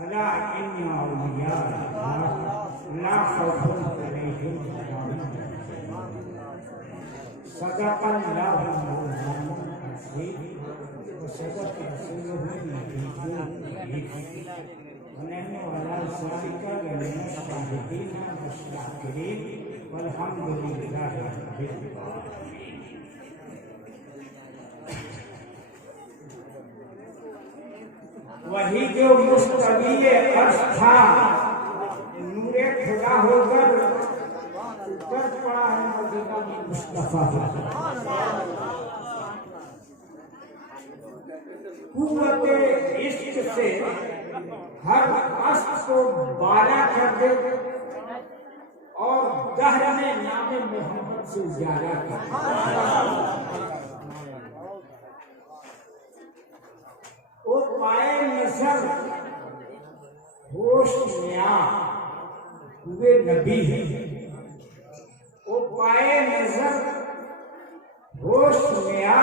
अला इन्ना औलिया ला खौफुन अलैहिम सदक़ल्लाहु मौलाना अज़ीम व सदक़ रसूलुहु नबीयुल करीम व नहनु अला ज़ालिका लमिन शाहिदीन व शाकिरीन वल्हम्दुलिल्लाहि रब्बिल आलमीन। वही जो मुस्तवीए अर्श था नूरे खुदा होकर उतर पड़ा है मदीना में मुस्तफा कुव्वते इश्क से हर अश्क को बाला कर दे और दहर में नाम मोहम्मद से उजाला कर वो पाए नजर होश नया हुए नबी है। वो पाए नजर होश नया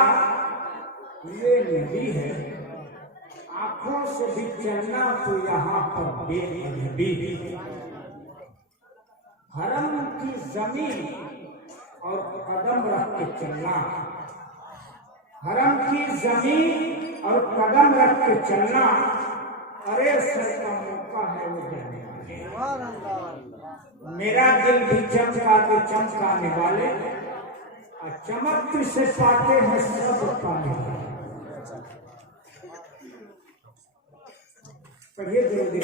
हुए नबी है। आंखों से भी चलना तो यहाँ पर बेनबी है। हरम की जमीन और कदम रख के चलना, हरम की जमीन और कदम रख के चलना, अरे सर का मौका है वो जाने वाले। मेरा दिल भी चमका के चमकाने वाले और चमक से पाते हैं सब पाने वाले। पढ़िए जरूरी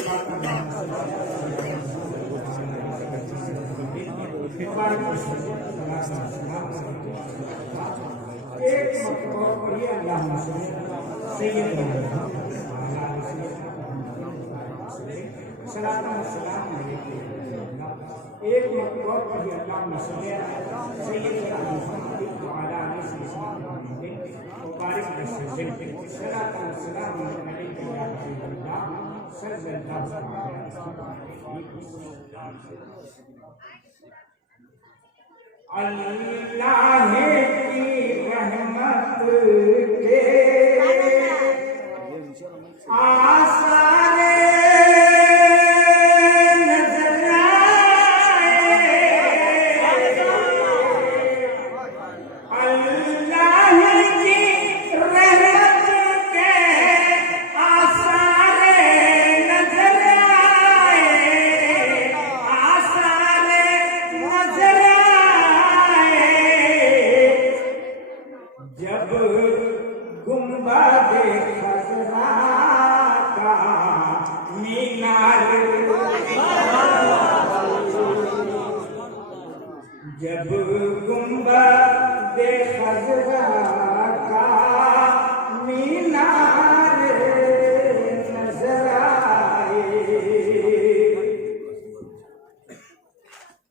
एक मकबूल पढ़िए अल्लाह सैयद सलाम सलाम एक मकबूल पढ़िए अल्लाह सैयद मुबारक सलाम सलाम अल्लाह की रहमत के आसारे नजर आए, अल्लाह की रहमत के आसारे नजर आए, आसारे नजर जब गुंबद खज़रा का मीनार, जब गुंबद खज़रा का मीनार नजर आए,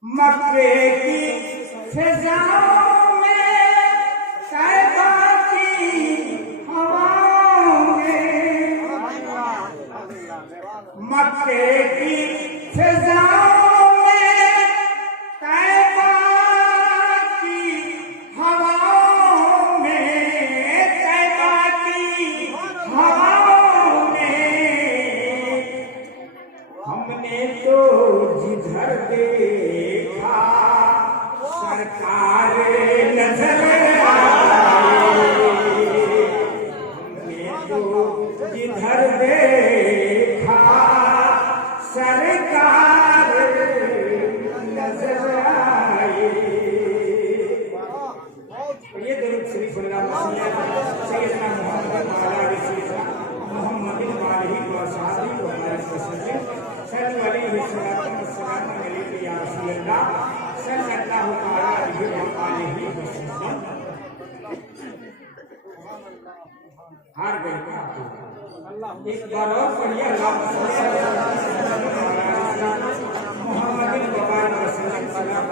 मक्के की फिजाओं मक्के की फिजाओं में तैबा की हवाओं में, तैबा की हवाओं में हमने तो जिधर देखा सरकार नजर आए, हमने तो जिधर देखा सरकार हार गए क्या? एक बार और पढ़िए मोहम्मद वबारक वसल्लम सलाम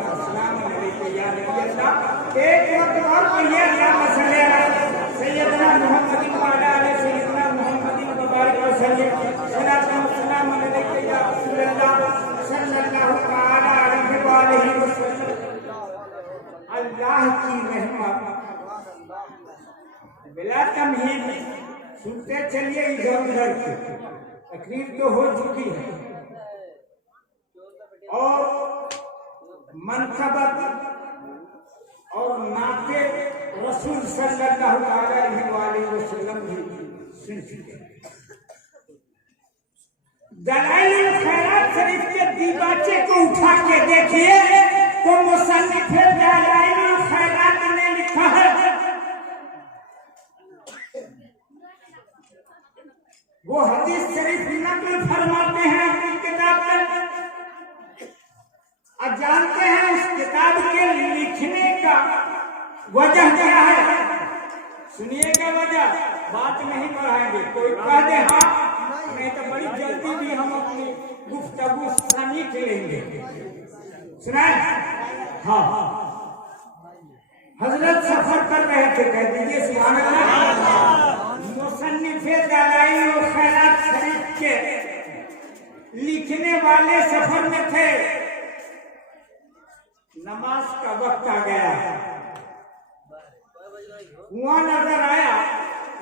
अलैहि या नबी अल्लाह। एक वक्त और पढ़िए सैयदना मोहम्मद वाला सैयदना मोहम्मद वबारक वसल्लम सलाम अलैहि या रसूल अल्लाह सल्लल्लाहु तआला अलैहि वसल्लम। अल्लाह की रहमत बिला तमहीद सुनते चलिए। इधर उधर की तकलीफ तो हो चुकी है और मनकबत और नाते रसूल सल्लल्लाहु अलैहि वसल्लम भी सुन चुके। दलाइल खैरात शरीफ के दीवाचे को उठा के देखिए तो मुसन्निफ दलाइल खैरात ने लिखा है, वो हदीस शरीफ नकल फरमाते हैं अपनी किताब में। अब जानते हैं उस किताब के लिखने का वजह क्या है? सुनिएगा वजह, बात नहीं बढ़ाएंगे। कोई कह दे हाँ, नहीं तो बड़ी जल्दी भी हम अपनी गुफ्तगू समीट लेंगे। सुनाए? हाँ, हजरत सफर कर रहे थे, कह दीजिए सुभान अल्लाह। मुसन्निफ़े दलाइल खैरात शरीफ के लिखने वाले सफर में थे। नमाज का वक्त आ गया, कुआं नजर आया,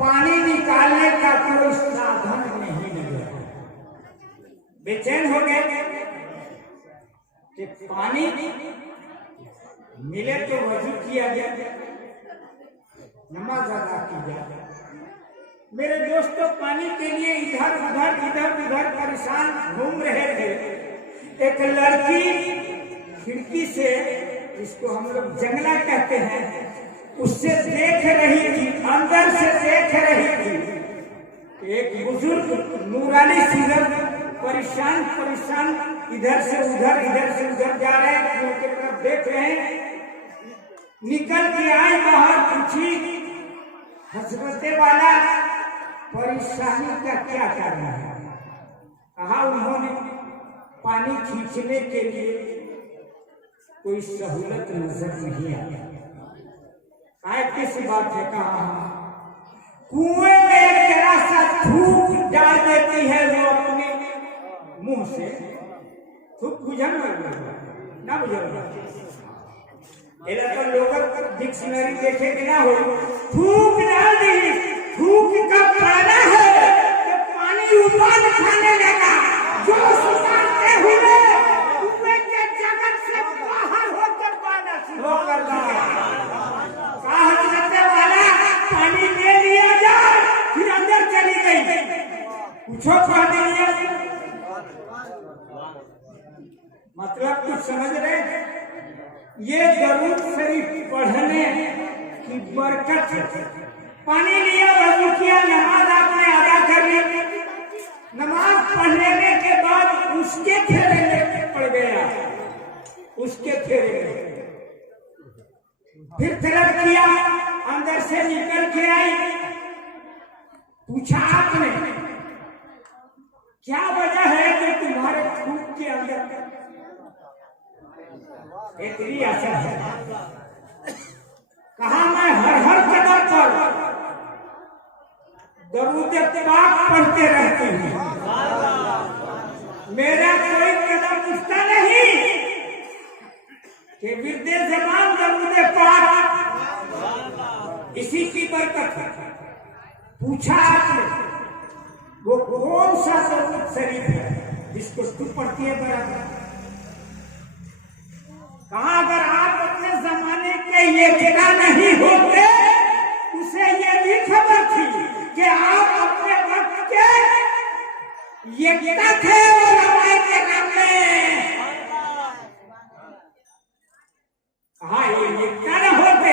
पानी निकालने का कोई साधन नहीं मिला। बेचैन हो गए कि पानी मिले तो वजू किया जाए, नमाज अदा की जाए। मेरे दोस्तों पानी के लिए इधर उधर परेशान घूम रहे थे। एक लड़की खिड़की से, जिसको हम लोग जंगला कहते हैं, उससे देख रही थी, अंदर से देख रही थी। एक बुजुर्ग नूरानी सीरत परेशान इधर से उधर जा रहे हैं, उनके तरफ देख रहे हैं। निकल के आए बाहर, पूछी हजरत वाला परेशानी का क्या कारण है? कहा उन्होंने पानी खींचने के लिए कोई सहूलत नजर नहीं आई। कैसी बात है? कहा कुएं में एक जरा सा थूक डाल देती है वो अपने मुंह से। थूक बुझन ना बुझल तो लोग डिक्शनरी देखे कि ना हो। थूक डाल दी, थूक का फायदा है कि पानी उबाल खाने लगा, जो सुखाते हुए कुएं के जगत से बाहर होकर पाना शुरू कर दिया। वाला पानी ले लिया जाए, फिर अंदर चली गई। पूछो कह दिया, मतलब कुछ समझ रहे? ये दरूद शरीफ पढ़ने की बरकत है। पानी लिया, वजू किया, नमाज आपने अदा कर ली। नमाज पढ़ लेने के बाद उसके फेरे लेके पड़ गया, उसके फेरे फिर तलब किया, अंदर से निकल के आई। पूछा आपने क्या वजह है कि तुम्हारे खून के अंदर इतनी असर है? कहा मैं हर कदम पर दरूद पाक पढ़ते रहती हूँ, मेरा कोई कदम उठता नहीं कि विरदे ज़बान दरूद पाक, इसी की बरकत है। पूछा आपने वो कौन सा दरूद शरीफ है जिसको तू पढ़ती है बराबर? कहा अगर आप अपने जमाने के ये जगह नहीं होते, उसे ये भी खबर थी कि आप अपने वक्त के ये थे वो के नाम में। हाँ, ये न होते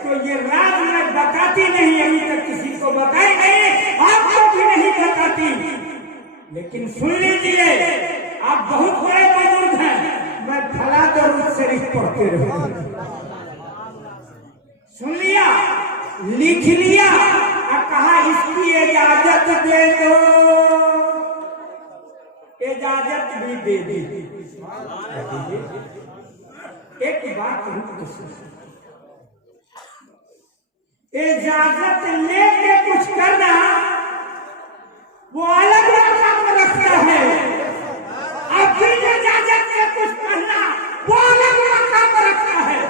तो ये राज मैं बताती नहीं, अभी तक किसी को बताई नहीं, आपको भी नहीं बताती। लेकिन सुन लीजिए, आप बहुत बड़े बुजुर्ग हैं, मैं फला दरूद शरीफ पढ़ते रहूं। सुन लिया, लिख लिया, इजाजत भी दे दी। एक बात इजाजत लेके कुछ करना वो अलग मकाम रखता है, अब फिर इजाजत से कुछ करना वो अलग मकाम रखता है,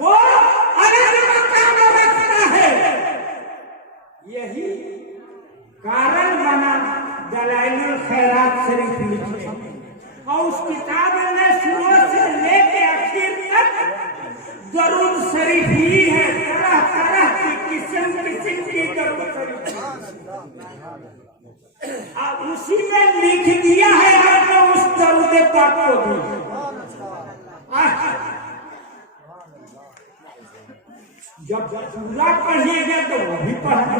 वो अलग मकाम रखता है। यही कारण बना दलाइलुल खैरात शरीफ लिखे और उस किताब में शुरू से लेके आखिर तक दरूद शरीफ ही है, तरह तरह की किस्म की दरूद शरीफ। उसी में लिख दिया है आपने उस दरूद पाक को भी। जब पूरा पढ़िएगा तो वो भी पढ़ना,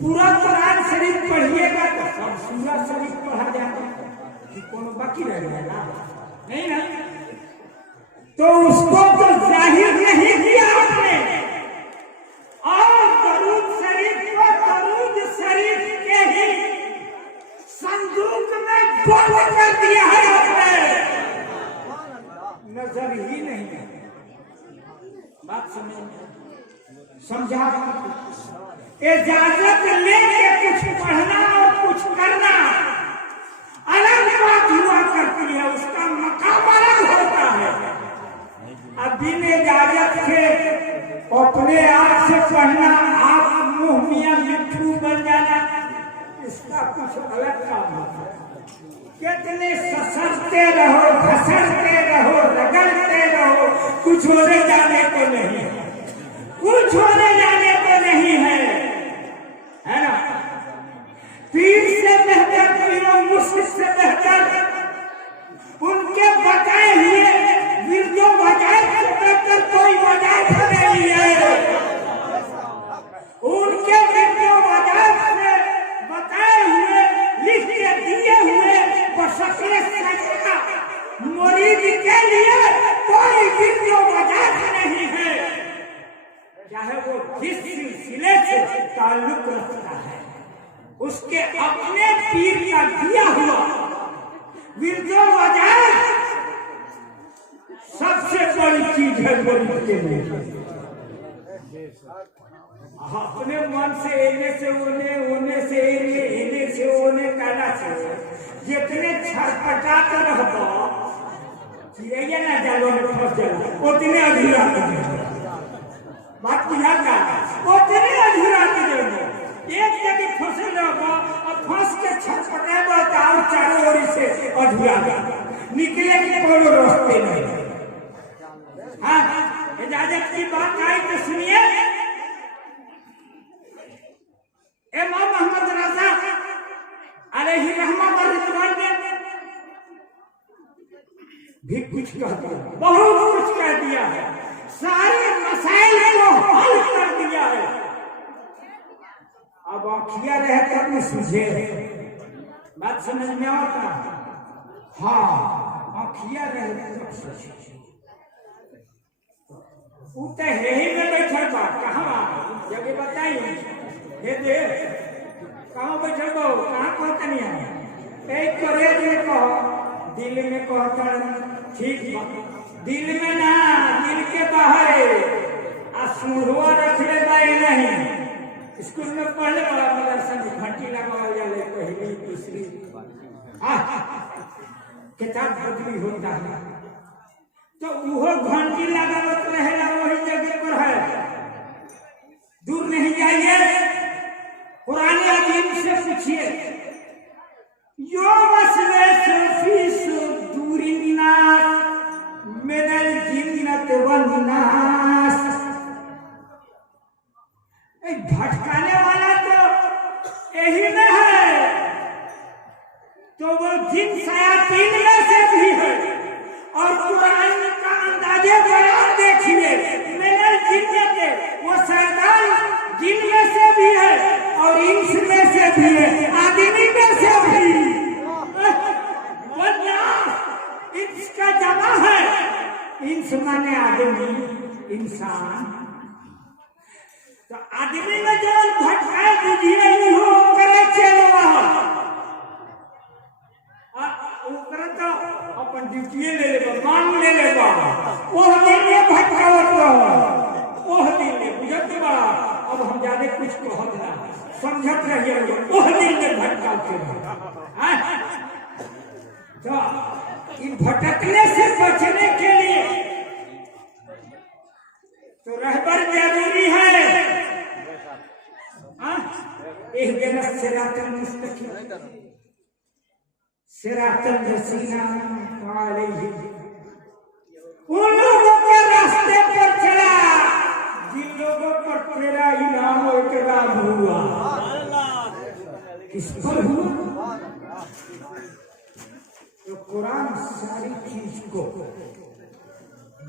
पूरा कुरान शरीफ पढ़िएगा तो सब सूरा शरीफ पढ़ा जाएगा कि कोनो बाकी रह जाएगा नहीं ना। तो उसको तो जाहिर नहीं किया आपने, और दरूद शरीफ को दरूद शरीफ के ही संदूक में बंद कर दिया है आपने, नजर ही नहीं है। बात समझा? इजाजत लेके कुछ पढ़ना और कुछ करना अलग बात हुआ करती है, उसका मकाम अलग होता है। अब बिन इजाजत के अपने आप से पढ़ना, आप मुंह मियां मिट्ठू बन जाना, इसका कुछ अलग काम होता है। कितने ससरते रहो, घसरते रहो, रगड़ते रहो, कुछ होने जाने को नहीं है, कुछ होने जाने को नहीं है, है ना। पीर से बेहतर, पीरों मुर्शिद से बेहतर, उनके बताए हुए विरजों वजायत से बेहतर कोई वजायत नहीं है। उनके विरजों वजायत से बताए हुए, लिख के दिए हुए बशक्ले सच्चा मुरीद के लिए कोई विरजों वजायत नहीं है, चाहे वो जिस सिलसिले से ताल्लुक रखता है। उसके अपने पीर का दिया हुआ विरजो वजायत सबसे बड़ी चीज है मुरीद के लिए। अपने मन से एने से ओने, ओने से एने, एने से ओने काला से जितने छटपटाते रहता चिड़ैया ना जालो में फंस जाए, उतने अधूरा बात बुझाता, उतने अधूरा एक जगह फंसे रहो और फंस के छटपटाएगा और चारों ओर से अधूरा निकले के कोनो रास्ते नहीं। हाँ, इजाजत की बात आई तो सुनिए। इमाम मोहम्मद रज़ा अलैहि रहमत व रिज़वान ने भी कुछ कह दिया, बहुत कुछ कह दिया है, सारे मसाइल को हल कर दिया है। अब आँखिया रहे तब न सूझे, बात समझ में आता? हाँ, आँखिया रहे तब सूझे। उते यही में बैठल बा, कहाँ जगह बताई हे दे, कहाँ बैठल बा, कहाँ कहता नहीं है, एक करे में कहो, दिल में कहता ठीक बा, दिल में ना, दिल के बाहर असुरवा रख ले बाई नहीं। स्कूल में पढ़ने वाला मदरसा में घंटी लगा जाए, पहली दूसरी किताब बदली होता है, तो वो घंटी लगावत रहेगा, वही जगह पर है, दूर नहीं जाइए। पुराने अजीब से पूछिए, यो वसवेस दूरी नास मिनल जिन्नत वन नास। भटकाने वाला तो यही में है, तो वो जिन शयातीन में से भी है। और कुरान का अंदाजे बयान देखिए, मिनल जिन्नत, वो शैतान जिन में से भी है और इंस में से भी है, आदमी में से भी। इंस का जमा है, इंस माने आदमी, इंसान। तो आदमी में जो भटकाए बुझिए ही हो करे चलवा हो, ड्यूटी ले ले मान ले ले वो दिन में भटकावत रहो वो दिन में बुझत बड़ा अब हम जाने कुछ कहत ना समझत रहिए वो दिन में भटकाते रहो तो इन भटकने से बचने के लिए तो रहबर जरूरी है। एक दिन सिरातल मुस्तकीम सिरातल रसीना उन लोगों के रास्ते पर चला जिन लोगों पर तेरा इनाम और इकराम हुआ। किस पर हुआ? तो कुरान सारी चीज को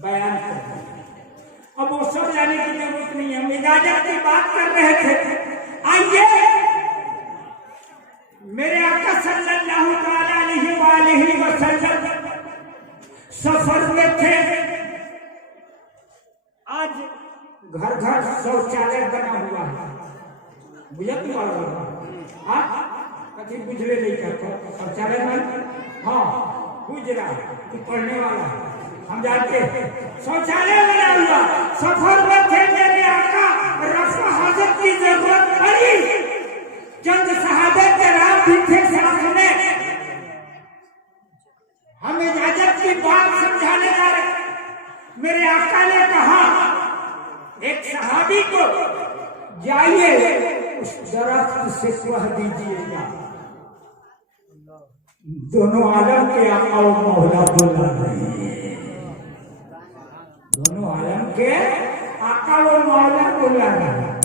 बयान करता है। अब वो सब जाने की जरूरत नहीं है, हम इजाजत की बात कर रहे थे। आइए मेरे आका सल्लल्लाहु अलैहि वसल्लम सफर में थे। आज घर घर शौचालय बना हुआ है, बुझत कभी बुझले नहीं करते शौचालय में। हाँ बुझ रहा है पढ़ने वाला हम जानते शौचालय बना हुआ। सफर में थे मेरे आका, रफा हाजत की जरूरत पड़ी, चंद सहाबे कराम भी थे साथ में। हम इजाजत की बात समझाने जा रहे। मेरे आका ने कहा एक सहाबी को जाइए उस दरख्त से कह दीजिएगा दोनों आलम के आका और मौला बुला रहे हैं, दोनों आलम के आका और मौला बुला रहे हैं।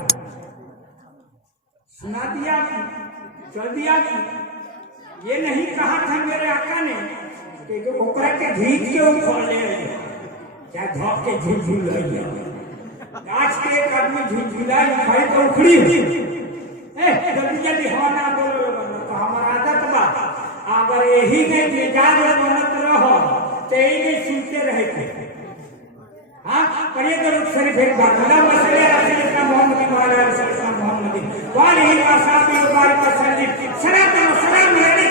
सुना दिया चल दिया कि ये नहीं कहा था मेरे आका ने कि ओकरा के भीग के उखड़ ले चाहे धोप के झुलझुल आज के एक आदमी झुलझुलाई खाई तो उखड़ी जल्दी जल्दी हाँ ना बोलो तो हमारा आदत बा अगर यही नहीं मिजाज बनत रहो तो यही सुनते रहे थे। हाँ पढ़िए दरूद शरीफ एक बार मोहम्मद वाली वासाबी मुबारक वसल्लम सलातो सलाम अलैहि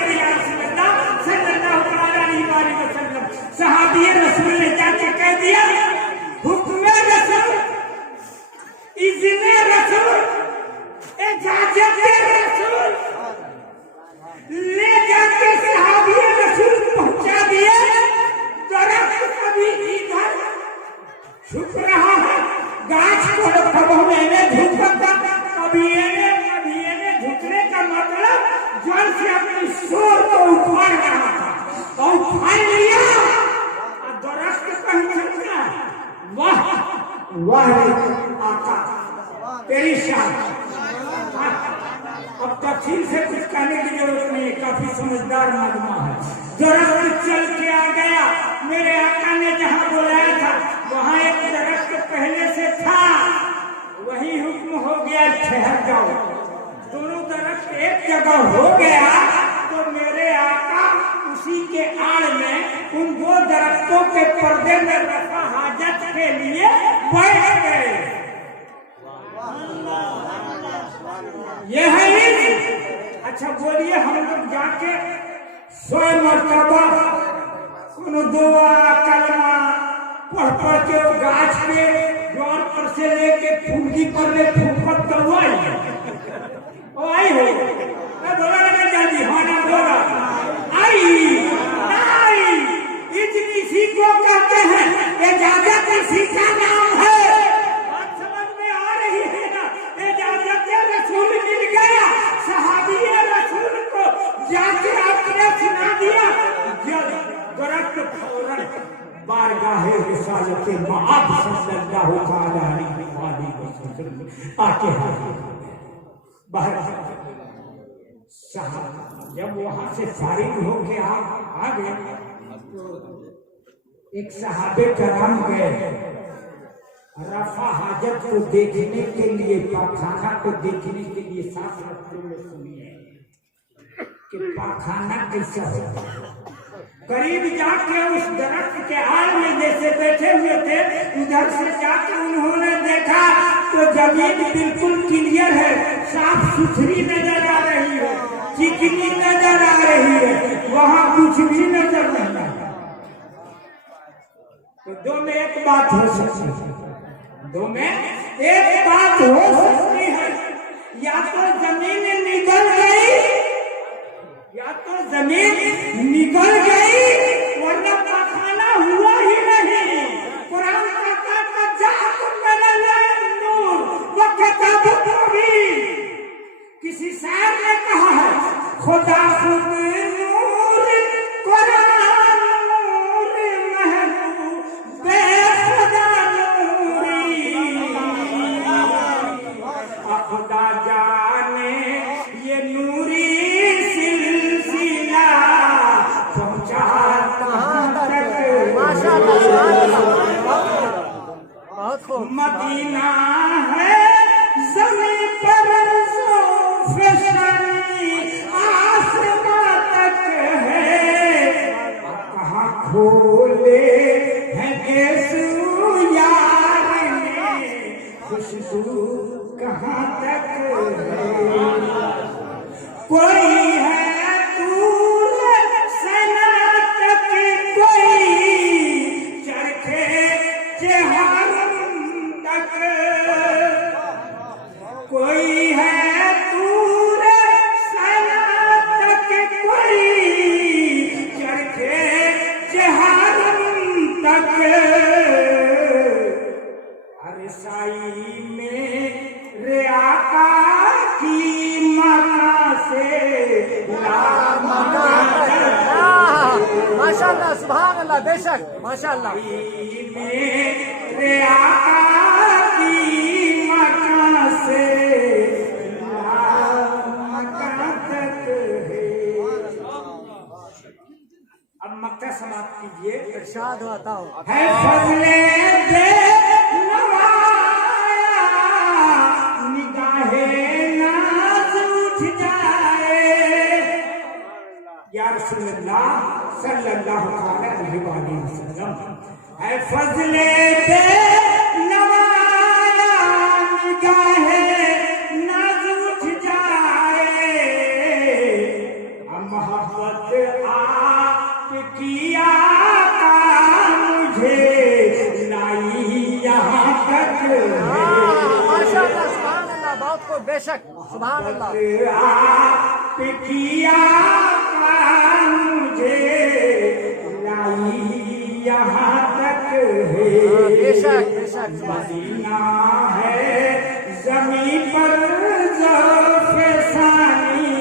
सल्लल्लाहु अलैहि वसल्लम। सहाबी रसूल ने जाके कह दिया हुक्म रसूल इज़्न रसूल इजाजत रसूल ले जाके सहाबी रसूल पहुंचा दिए। दरख्त कभी इधर झुक रहा है, गाछ को कभी मैंने झुकता कभी ये झुकने का मतलब जड़ से अपनी शोर को उखाड़ रहा था और उखाड़ लिया। दरख्त कहीं झुकना वाह वाह आका तेरी शान। अब तफसील से कुछ कहने की जरूरत नहीं, काफी समझदार मजमा है। दरख्त चल के आ गया, मेरे आका ने जहाँ बुलाया था वहाँ एक दरख्त पहले से था, वही हुक्म हो गया ठहर जाओ। दोनों दरख्त एक जगह हो गया तो मेरे आका उसी के आड़ में उन दो दरख्तों के पर्दे में रफा हाजत के लिए बैठ गए। ये है अच्छा बोलिए हम लोग जाके 100 मरतबा दुआ कलमा पढ़ के गाछ पे द्वार पर से लेके फूंगी पर ले फूंकत करवाई ओ आई हो बोला लगा जाती हाँ ना बोला आई इसी को कहते हैं इजाजत इसी का नाम है। बात समझ में आ रही है ना? इजाजत रसूल मिल गया, सहाबी रसूल को जाके आपने सुना दिया। दरख्त फौरन बारगाह रिसालत मआब सल्लल्लाहु अलैहि वसल्लम आके बाहर साहब जब वहां से फारिग हो के आ गए एक सहाबे कराम गए रफा हाजत को देखने के लिए, पाखाना को देखने के लिए। साफ लफ्जों में सुनिए कि पाखाना कैसा होता है। करीब जाके उस दरख्त के आड़ में जैसे बैठे हुए थे उधर से जाके उन्होंने देखा तो जमीन बिल्कुल क्लियर है, साफ सुथरी नजर आ रही है, चिकनी नजर आ रही है, वहाँ कुछ भी नजर नहीं आता। दो में एक बात हो सकती है, दो में एक बात हो सकती है, या तो जमीन निकल गई, या तो जमीन निकल गई, वरना पखाना हुआ ही नहीं। कुरान कहता है जाकुम मिनल नूर व किताबुन मुबीन। किसी शायर ने कहा है खुदा खुद नूर, कुरान नूर, महबूब बेखुदा नूरी। खुदा जाने ये नूरी सिलसिला पहुंचा कहां तक। माशाअल्लाह, बहुत खूब। मदीना है ज़मीन पर आसमां तक है, कहाँ खोले हैं गेसू यार ने, खुशबू कहाँ तक है। कोई है दूर सना तक, कोई चरखे चेहरम तक, कोई है दूर सना तक, कोई चरखे चेहरम तक। अरसाई में रे आका की मका से माशाअल्लाह, सुभान अल्लाह, बेशक माशाअल्लाह। रे आका की मका से मका तक है। अब मक्का समाप्त कीजिए। इरशाद होता हो है फजले दे नवाया, निगाहे नाज उठ जाए। या रसूलुल्लाह सल्लल्लाहु अलैहि वसल्लम, है फजले दे नवाया, निगाहे नाज उठ जाए। मोहब्बत आपकी आका मुझे लाई यहाँ तक है। माशाअल्लाह, सुभान अल्लाह, बहुत खूब, बेशक सुभान अल्लाह। आपकी आका मुझे लाई यहाँ तक है। बेशक बेशक। मदीना है जमीन पर ज़ौफ़े सानी,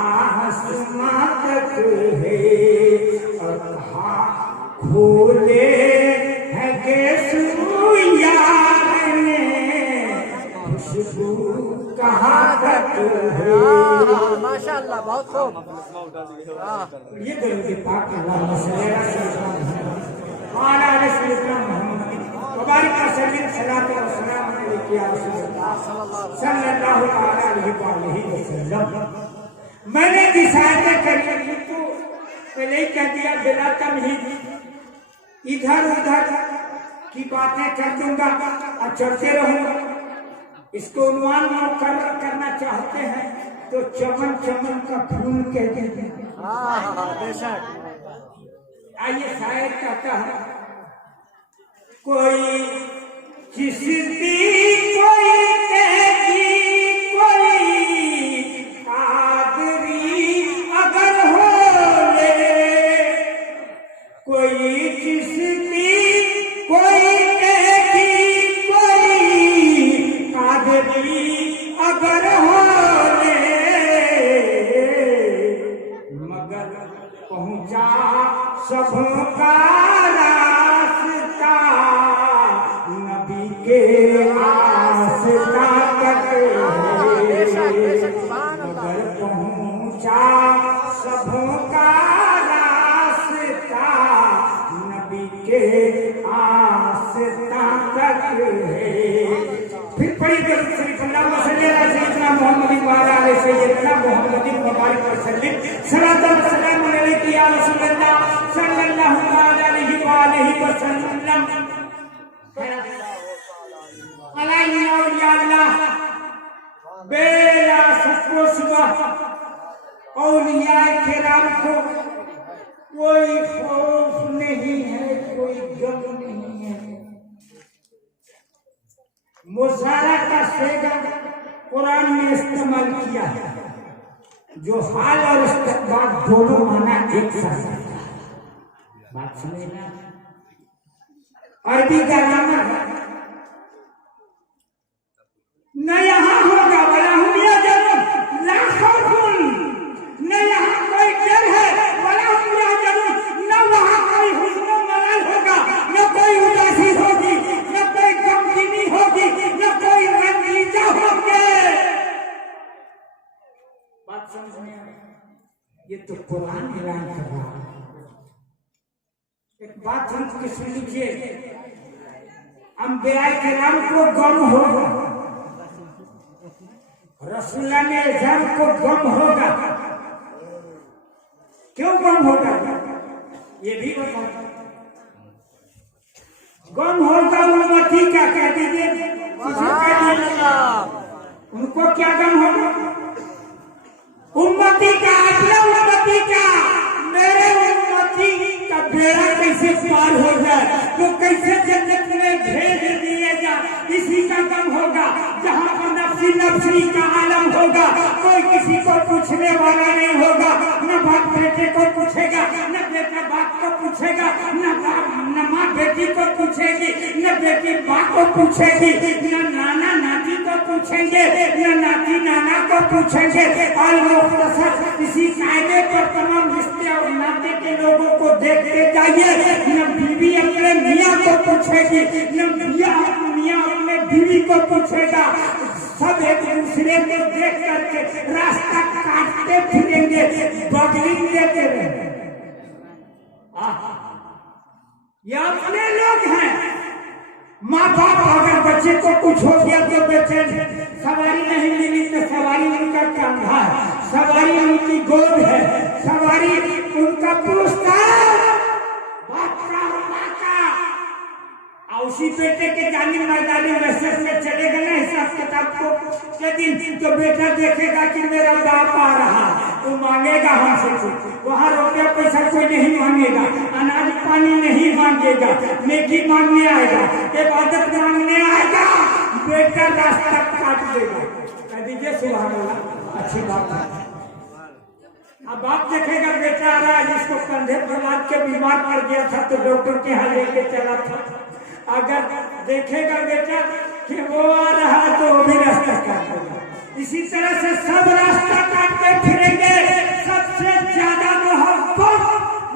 आसमां तक है। और कहाँ खोले हैं गेसू यार ने, खुशबू कहाँ तक है। माशाअल्लाह, बहुत खूब। ये दरूद पाक अल्लाहुम्मा सल्ली अला सय्यिदिना मुहम्मद व अला आलि सय्यिदिना मुहम्मद व बारिक वसल्लिम सलातो व सलाम अलैका या रसूलल्लाह सल्लल्लाहु अलैहि वसल्लम। मैंने जिस आयत करी तो पहले ही कह दिया, बिला तमहीद इधर उधर की बातें कर दूंगा और चलते रहूंगा। इसको उन्वान मुकर्रर करना चाहते हैं तो चमन चमन का फूल कहते हैं। बेशक। आइए शायर कहता है, कोई चिश्ती, कोई तेगी, कोई कादरी अगर हो ले, कोई चिश्ती, कोई तेगी, कोई कादरी अगर हो ले, मगर पहुंचा सबका रास्ता नबी के आस्था तक है। मगर पहुंचा सबका रास्ता नबी के आस्था तक है। फिर पढ़ी दरूद शरीफ, अल्लाहुम्मा सल्ली अला सय्यिदिना मुहम्मद व अला आलि सय्यिदिना मुहम्मद व बारिक वसल्लिम सलातो व सलाम अलैका या रसूलल्लाह सल्लल्लाहु अलैहि वसल्लम। अलैहि औलिया अल्लाह बेला सबको सुबह औलिया किराम को कोई खौफ नहीं है, कोई गम नहीं मुजारा का सेगा कुरान में इस्तेमाल किया है, जो हाल और इस्तेमाल दोनों माना एक साथ है। बात समझना, अरबी का ग्रामर न यहाँ होगा वला हुम यहज़नून, ला खौफुन, न यहाँ कोई डर है, वला हुम यहज़नून, न वहाँ कोई हुज़्न व मलाल होगा, न कोई उदासी होगी, न कोई गमगीनी होगी, न कोई रंजीदा होंगे। बात समझ में आया? ये तो कुरान ऐलान कर रहा है। एक बात हम सुन लीजिए, अंबिया किराम को गम होगा, रसूलुल्लाह ने एजाम को गम होगा। क्यों गम होगा ये भी बताओ। गम होगा उम्मती का, कह दीजिए उनको क्या गम होगा? उम्मती का, अपने उम्मती का, मेरे उम्मती का बेड़ा कैसे पार हो जाए, तो कैसे जन्नत में भेज दिए जाए, इसी का गम होगा। जहाँ पर नफ्सी नफ्सी का आलम होगा, कोई किसी को पूछने वाला नहीं होगा, न बाप बेटे को पूछेगा, न बेटा बाप को पूछेगा, न माँ बेटी को पूछेगी, न बेटी माँ को पूछेगी, न नाना नाती को पूछेंगे, न नाती नाना को पूछेंगे। और मुख्तसर इसी कायदे पर तमाम रिश्ते और नाते के लोगों को देखते जाइए। न बीवी अपने मियाँ को पूछेगी, न मियाँ अपने बीवी को पूछेगा। सब एक दूसरे को देख करके रास्ता काटते फिरेंगे, बगली देते रहेंगे। ये अपने लोग हैं। माँ बाप अगर बच्चे को कुछ हो गया तो बेचैन, सवारी नहीं मिली तो सवारी उनका कंधा है, सवारी उनकी गोद है, सवारी उनका पुरस्कार, बाप का माँ का। उसी बेटे के जानी मैदानी मैसेज में चलेगा ना हिसाब किताब को के दिन, तो बेटा देखेगा कि मेरा बाप आ रहा, तो मांगेगा हमसे कुछ। वहाँ रुपया पैसा कोई नहीं मांगेगा, अनाज पानी नहीं मांगेगा, नेकी मांगने आएगा, इबादत मांगने आएगा, बेटा रास्ता काट देगा। कह दीजिए सुभान अल्लाह, अच्छी बात है। अब बाप देखेगा बेटा आ रहा है, जिसको कंधे पर लाद के बीमार पड़ गया था तो डॉक्टर के यहाँ लेके चला था। अगर देखेगा बेटा कि वो आ रहा तो वो भी रास्ता काट देगा। इसी तरह से सब रास्ता काटते फिरेंगे। सबसे ज्यादा मोहब्बत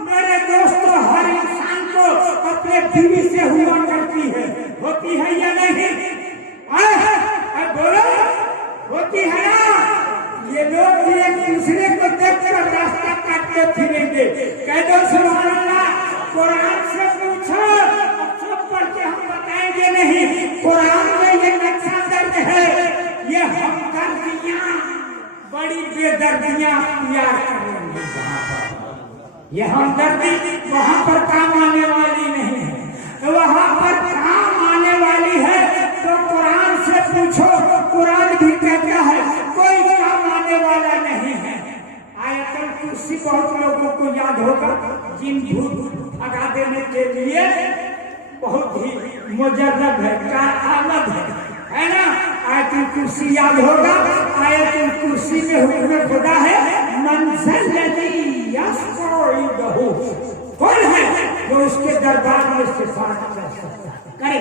मेरे दोस्तों हर इंसान को अपने बीवी से हुआ करती है, होती है या नहीं? बोलो, होती है ना? ये लोग भी एक दूसरे को देखकर रास्ता काटते फिरेंगे। कह दो सुभान अल्लाह। कुरान से पूछो, पढ़ के हम बताएंगे नहीं। कुरान में ये नक्शा दर्ज है, ये हमदर्दियां बड़ी बेदर्दियां तैयार करेंगे। ये हमदर्दी वहां पर काम आने वाली नहीं है, वहां पर काम आने वाली है। तो कुरान से पूछो, कुरान भी कहता है कोई काम आने वाला नहीं है। आयतुल कुर्सी बहुत लोगों को याद होगा, जिन भूत भगा देने के लिए बहुत ही मुजर्रब है, कारआमद है ना? आयतुल कुर्सी याद होगा। आयतुल कुर्सी में हुक्म खुदा है, मंज़िल लदी यस्फ़ो, कौन है जो उसके दरबार में सिफारिश कर सकता करे?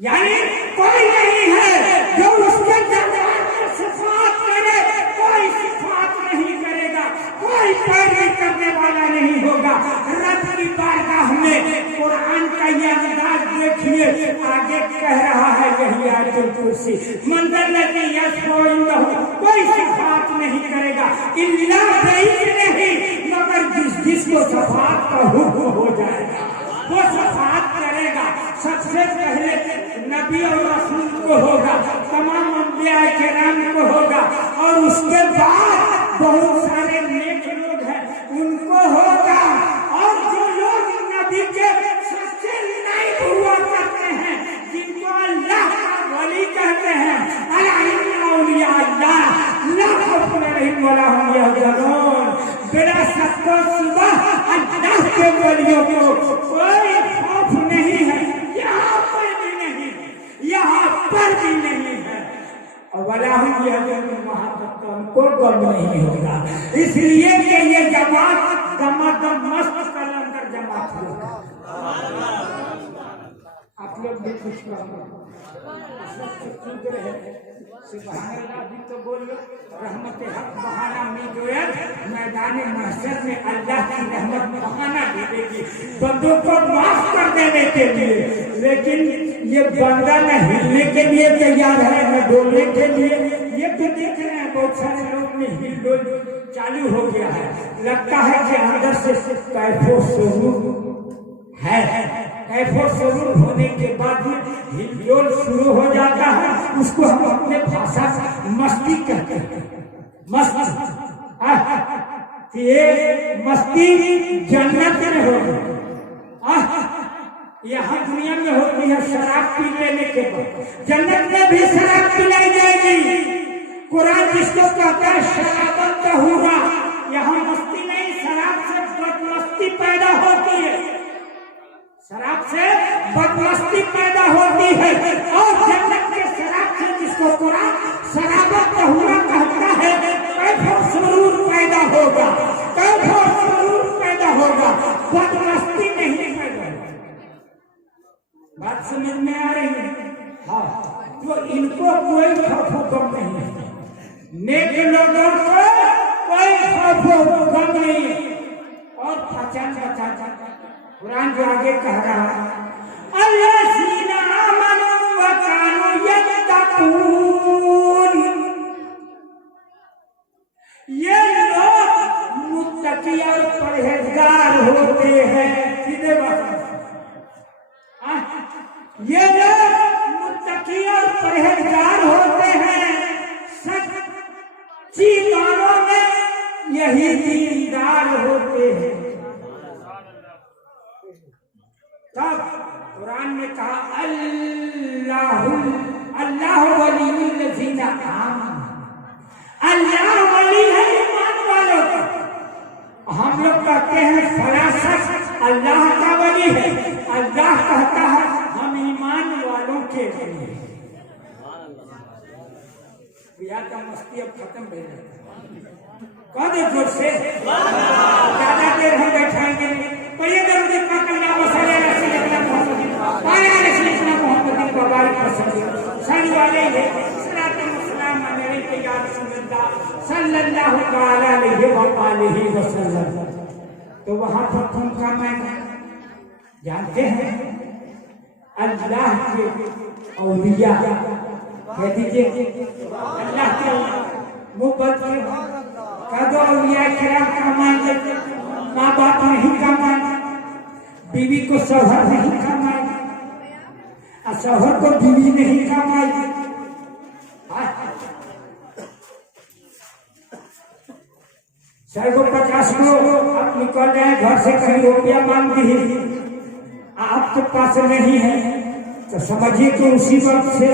यानी कोई नहीं है जो उसके दरबार में सिफारिश करे। कोई सिफारिश नहीं करेगा, कोई पैरवी करने वाला नहीं होगा। रब की बारगाह में कुरान का ये अंदाज देखिए, आगे कह रहा है यही आयतुल कुर्सी, मंज़िल लदी यस्फ़ो, कोई सिफात नहीं करेगा इल्ला नहीं, मगर जिसको सफात का हुक्म हो जाएगा वो सफात करेगा। सबसे पहले नबी और रसूल को होगा, तमाम अंबिया किराम को होगा, और उसके बाद बहुत सारे नेक लोग हैं उनको होगा। और जो लोग नबी के सच्चे नाइब हुआ करते हैं, जिनको अल्लाह का वली कहते हैं, अला इन्ना औलिया अल्लाह ला खौफुन अलैहिम वला हुम यहज़नून, बिना शक व शुबा अल्लाह के वलियों को कोई खौफ नहीं है, यहाँ पर भी नहीं, यहाँ पत्थर भी नहीं है। और वाला हम यह वहां तक तो हमको गम नहीं होगा, इसलिए कि ये जमात दमादम मस्त कलंदर जमात होगा। आप लोग भी कुछ कहो, अभी तो बोलो रहमत हक बहाना मिल मैदान महशर में अल्लाह की रहमत बहाना दे देगी बंदों को माफ कर देने के लिए। लेकिन ये बंदा न हिलने के लिए तैयार है न डोलने के लिए। ये तो देख रहे हैं बहुत सारे लोग में हिलडोल चालू हो गया है, लगता है कि अंदर से कैफो शुरू है। कैफो शुरू होने के बाद हिलडोल शुरू हो जाता है, उसको हम अपने भाषा मस्ती कहते हैं। मस्ती ये मस्ती जन्नत में होगी, यहाँ दुनिया में होती है शराब पी लेने के बाद, जन्नत में भी शराब पिलाई जाएगी। कुरान जिसको कहता है शराबत तहूरा, यहाँ मस्ती नहीं, शराब से बदमस्ती पैदा होती है, शराब से बदमस्ती पैदा होती है। और जन्नत के शराब से जिसको कुरान शराबत तहूरा कहता है, कैफो सुरूर पैदा होगा, कैफो सुरूर पैदा होगा, बदमस्ती नहीं पैदा होगा। बात समझ में आ रही है? हाँ, तो इनको कोई खौफ गम नहीं है, नेक लोगों को कोई खौफ गम नहीं है। और पहचान बचा कुरान जो आगे कह रहा है, अल्लज़ीना आमनू व कानू यत्तकून, ये लोग मुत्तकी और परहेजगार होते हैं। सीधे बात, ये लोग मुत्तकी और परहेजगार होते हैं, सच्ची मानों में यही दीनदार होते हैं। तब कुरान ने कहा अल्लाह वलीयुल्लज़ीना आमनू, अल्लाह वली है ईमान वालों का। हम लोग कहते हैं फला शख्स अल्लाह का वली है, अल्लाह कहता है हम ईमान वालों के वली हैं। बिया का मस्ती अब खत्म हो गई, कह दे जोर से, ज्यादा देर हम बैठाएंगे नहीं। पढ़िए जरूर जितना कल्ला मसाले सन वाले सल्लल्लाहु अलैहि वसल्लम। तो वहां पर कौन का मैदान जानते हैं? अल्लाह के औलिया, कह दीजिए अल्लाह के मुहब्बत का दो औलिया किराम का मान लेते, माँ बाप नहीं का मान, बीवी को शौहर नहीं का मान, और शौहर को बीवी नहीं का मान। सर को 50 लोग आप निकल रहे घर से, कहीं रुपया मांग दी, आपके पास नहीं है तो समझिए कि उसी वक्त से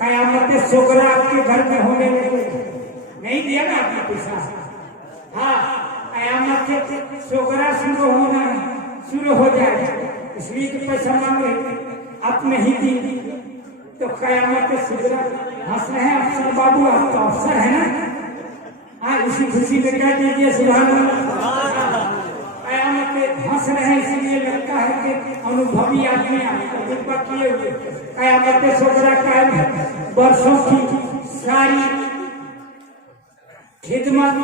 कयामत सोगरा आपके घर में होने लगे। नहीं दिया ना आपने पैसा, हाँ कयामत के सोगरा शुरू होना शुरू हो जाए, इसलिए कि पैसा मांगे आप नहीं दी तो कयामत के सोगरा हंस रहे हैं। अफसर बाबू आप तो अफसर है ना, हाँ इसी खुशी में कह दीजिए सुभान अल्लाह। कयामत पे हंस रहे हैं, इसलिए लगता है कि अनुभवी आदमी किए हुए। कयामत पे सोगरा कायम है, वर्षों की सारी खिदमत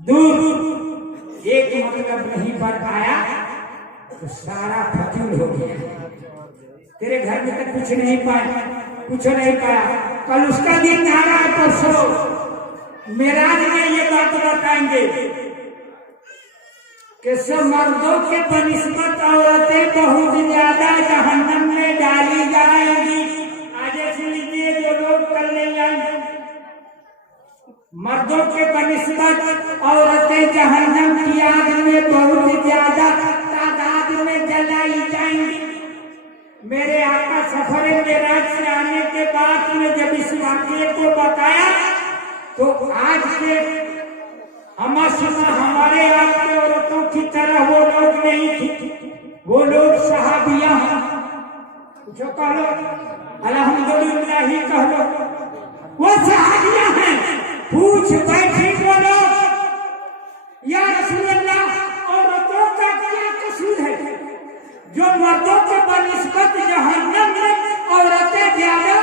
दूर, एक मतलब नहीं पर आया तो सारा फजूल हो गया। तेरे घर में तक कुछ नहीं पाया, कुछ नहीं पाया। कल उसका दिन आ रहा है, परसों मेराज में ये बात बताएंगे कि सब मर्दों के बनिस्बत औरतें बहुत ज्यादा जहन्नम में डाली जाएंगी। आज से लीजिए जो लोग कल नहीं आएंगे, मर्दों के बनिस्बत औरतें जहन्नम की आग में बहुत ज्यादा तादाद में जलाई जाएंगी। मेरे आका सफर मेराज से आने के बाद में जब इस वाक्य को बताया तो आज के हमारे आपके औरतों की तरह वो लोग नहीं थी, वो लोग सहाबिया जो कहो अल्हम्दुलिल्लाह कह लो। वो सहाबियां हैं, पूछ बैठी वो लोग, या रसूल अल्लाह, औरतों का क्या कसूर है जो मर्दों के बनिस्बत जहन्नम में औरतें ज्यादा?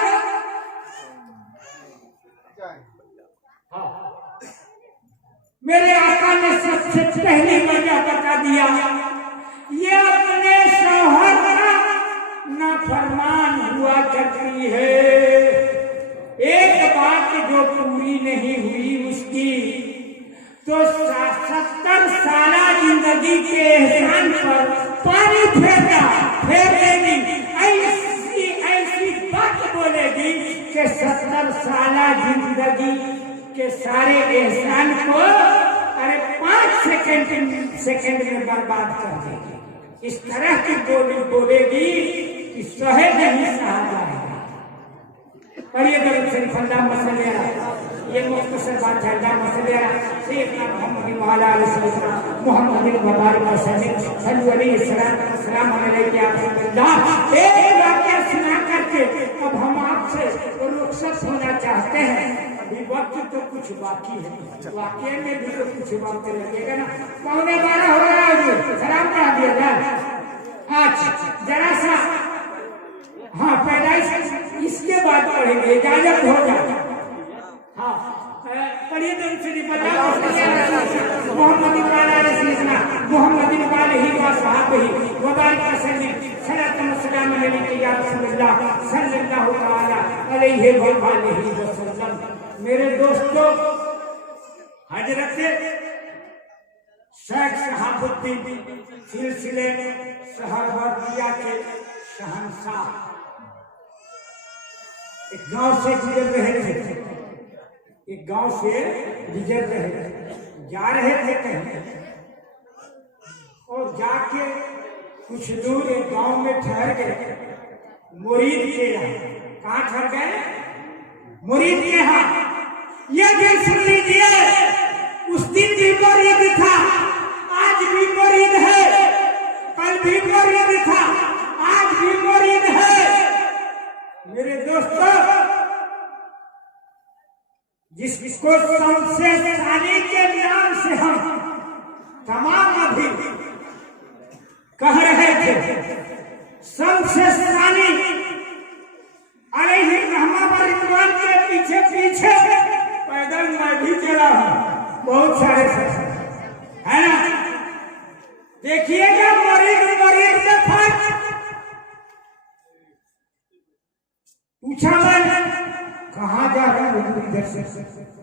मेरे आका ने सबसे पहली वजह बता दिया, ये अपने शौहर का नाफरमान हुआ करती है। एक बात जो पूरी नहीं हुई उसकी तो 70 साला जिंदगी के एहसान पर पानी फेर देगी। ऐसी बात बोलेगी कि 70 साला जिंदगी के सारे एहसान को अरे 5 सेकंड में बर्बाद कर देगी। इस तरह की बोलेगी कि सहे नहीं सहा जाएगा। पढ़िए दरूद शरीफ, अल्लाहुम्मा सल्ली अला, ये मुख्तसर बात है, अल्लाहुम्मा सल्ली अला सय्यदना मुहम्मद व अला आलिहि वसल्लम मुहम्मद व बारिक वसल्लम सल्लल्लाहु अलैहि वसल्लम अलैहि वसल्लम। एक वाक़या सुना करके अब हम आपसे रुखसत होना चाहते हैं। अभी वक्त तो कुछ बाकी है, वाक़ये में भी तो कुछ वक्त लगेगा ना। 11:15 हो रहा है, सलाम पढ़ा दिया जाए। आज जरा सा हाँ पैदाइश इसके बाद पढ़ेंगे, इजाजत हो जाए। हाँ पढ़िए तो इसलिए मोहम्मद मोहम्मद मेरे दोस्तों, हजरत शेख शहाबुद्दीन सिलसिले सहरवर्दिया के शहंशाह एक गांव से गुजर रहे थे। एक गांव से गुजर रहे थे, जा रहे थे कहीं, और जाके कुछ दूर एक गांव में ठहर गए। मुरीद के यहाँ, कहाँ ठहर गए? मुरीद के यहाँ। ये भी सुन लीजिए, उस दिन भी मुरीद था, आज भी मुरीद है, कल भी मुरीद था, आज भी मुरीद है। मेरे दोस्तों, जिसको शमसे सानी के नाम से हम तमाम अभी कह रहे थे, शमसे सानी अलैहि रहमा व रिदवान के पीछे पीछे पैदल मैं भी चला हूं, बहुत सारे है ना। देखिएगा मरीज में फर्क। पूछा मैं, कहाँ जा रहा हूँ? इधर से।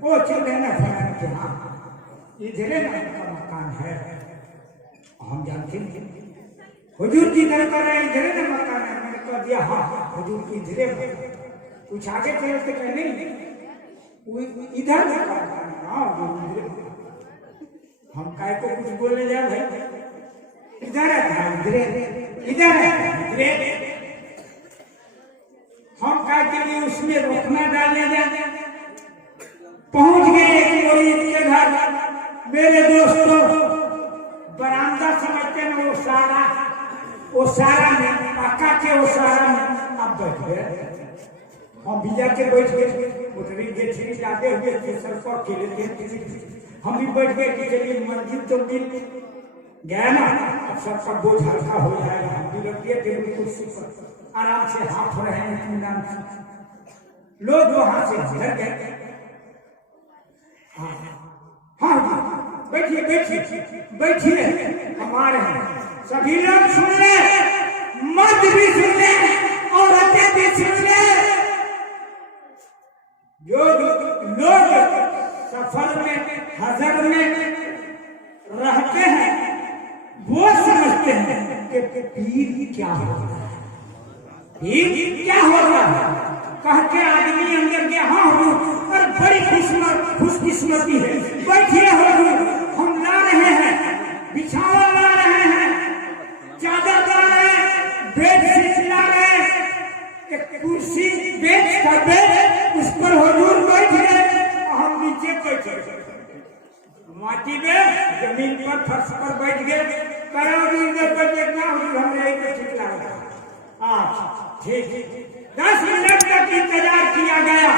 वो चले ना फलाने के यहाँ, इधर का मकान है। हम जानते हैं हुजूर जी इधर कर रहे हैं, इधर ना मकान है। मैंने कह दिया हाँ हुजूर की इधर। कुछ आगे चल के कह नहीं इधर हम काय को कुछ बोलने जाए भाई, इधर हम काय के लिए उसमें रोकना डालने जाए। पहुंच गए एक मुरीद के घर। मेरे दोस्तों, बरामदा समझते हैं वो सारा में पक्का के वो सारा में अब बैठ गए। हम भी जाके बैठ गए, मोटरी गेट जाते हुए सड़कों खेले थे। हम भी बैठ गए कि चलिए मंजिल तो मिल गया ना, अब सबका बोझ हल्का हो जाएगा। हम भी लग गए टेबल कुर्सी पर, आराम से हाथ रहे हैं इत्मीनान से। लोग वहां से झिड़क गए। हाँ बैठिए बैठिए बैठिए, हमारे हैं सभी लोग सुन ले, मर्द भी सुन ले, औरतें भी सुन ले। जो लोग सफर में हजर में रहते हैं वो समझते हैं कि पीर क्या हो रहा है, पीर क्या हो रहा है। कह के आदमी अंदर गया, हाँ हो और बड़ी खुशकिस्मती है, बैठिए हो, हम ला रहे हैं, बिछावन ला रहे हैं, चादर ला रहे हैं, बेडशीट ला रहे हैं, एक कुर्सी बेच कर बेच उस पर हुजूर बैठ गए, हम नीचे बैठे माटी में जमीन पर फर्श पर बैठ गए। करो इधर पर देखना, हमने ठीक लगा। ठीक 10 मिनट तक इंतजार किया गया,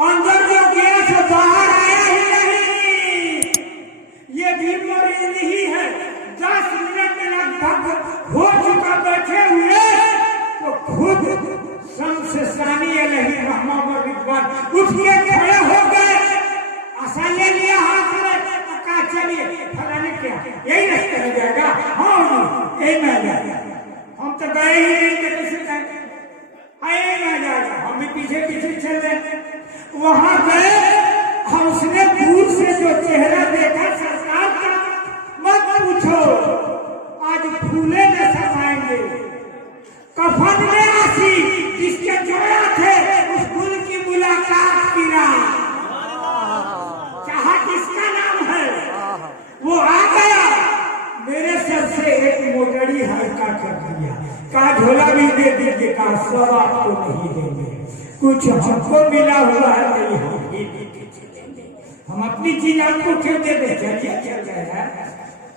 अंदर जो गया सो बाहर आया ही नहीं। ये भी मरीज ही है। 10 मिनट लगभग हो चुका बैठे हुए तो खुद शम्स सानी अलैहि रहमा व रिजवान उठ के खड़े हो गए, आशा ले लिया हाथ में, कहा चलिए फलाने क्या यही रास्ते में जाएगा, हाँ यही में जाएगा। हम तो गए ही नहीं कि किसी यही में जाएगा, हम भी पीछे पीछे चल रहे। वहां गए, उसने दूर से जो चेहरा देखा सरकार का मत पूछो, आज फूले में समाएंगे, कफन में आसी जिसके जोड़ा थे उस गुल की मुलाकात की रात, चाहा किसका नाम है, वो आ गया, मेरे सर से एक मोटड़ी हल्का कर दिया, कहा झोला भी दे दीजिए, कहा सब आपको नहीं देंगे, कुछ हमको मिला हुआ है नहीं हम ही देंगे, हम अपनी चीज आपको क्यों दे दे, चलिए चल जाएगा।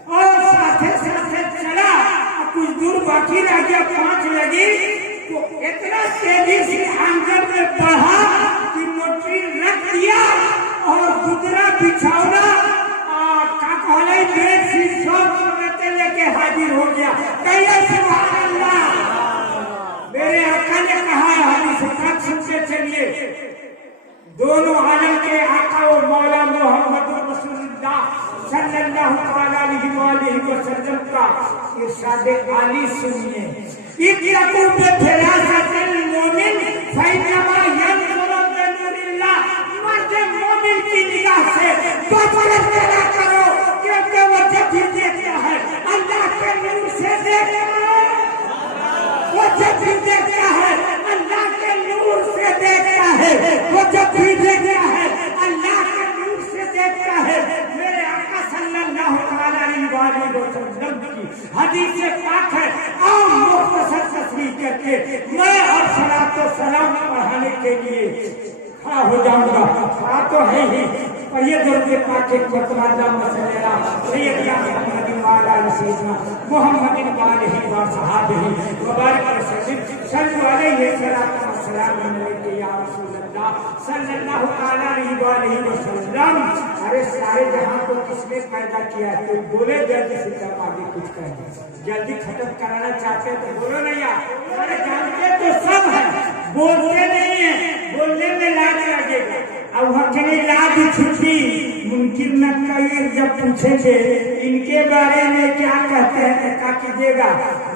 और साथे साथे चला, कुछ दूर बाकी रह गया, 5 लगी तो इतना तेजी से आंगन में बढ़ा कि मोटरी रख दिया और गुदरा बिछौना काकोले बेडशीट सब समेटे लेके हाजिर हो गया। कहिए सुभान अल्लाह। मेरे आका ने कहा, हदीस पाक सुनते चलिए, दोनों आलम के आका व मौला मोहम्मद रसूलुल्लाह सल्लल्लाहु अलैहि वसल्लम का इरशाद आली सुनिए, इत्तक़ू बिफ़िरासतिल मोमिन फ़इन्नमा यनज़ुरु बिनूरिल्लाह, मर्द मोमिन की निगाह से गफलत ना करो, क्योंकि वो जब भी देखता है अल्लाह के नूर से देखता है, वो जब भी देखता है अल्लाह के नूर से देखता है, वो जब भी देखता है अल्लाह के नूर से देखता है। मेरे आका सल्लल्लाहु अलैहि वसल्लम की हदीस पाक है, और मुख्तसर तस्रीह करके मैं और सलात व सलाम पढ़ाने के लिए खड़ा हो जाऊंगा। खड़ा तो है ही, पर ये दुर्गे पाक एक मरतबा मसला सैयद मोहम्मद वाला रसीना मोहम्मद वालिही व सहाबिही व बारिक वसल्लम सल्लल्लाहु अलैहि वसल्लम या रसूलल्लाह सल्लल्लाहु अलैहि वसल्लम। अरे सारे जहां को किसने पैदा किया है, कोई बोले जल्दी से जब आगे कुछ कहें, जल्दी खत्म कराना चाहते हैं तो बोलो नहीं यार, अरे जानते तो सब है, बोलते नहीं है, बोलने में लाज लगेगा। अब हकने लाज छुट्टी मुमकिन न करिए, जब पूछेंगे इनके बारे में क्या कहते हैं, क्या कीजिएगा,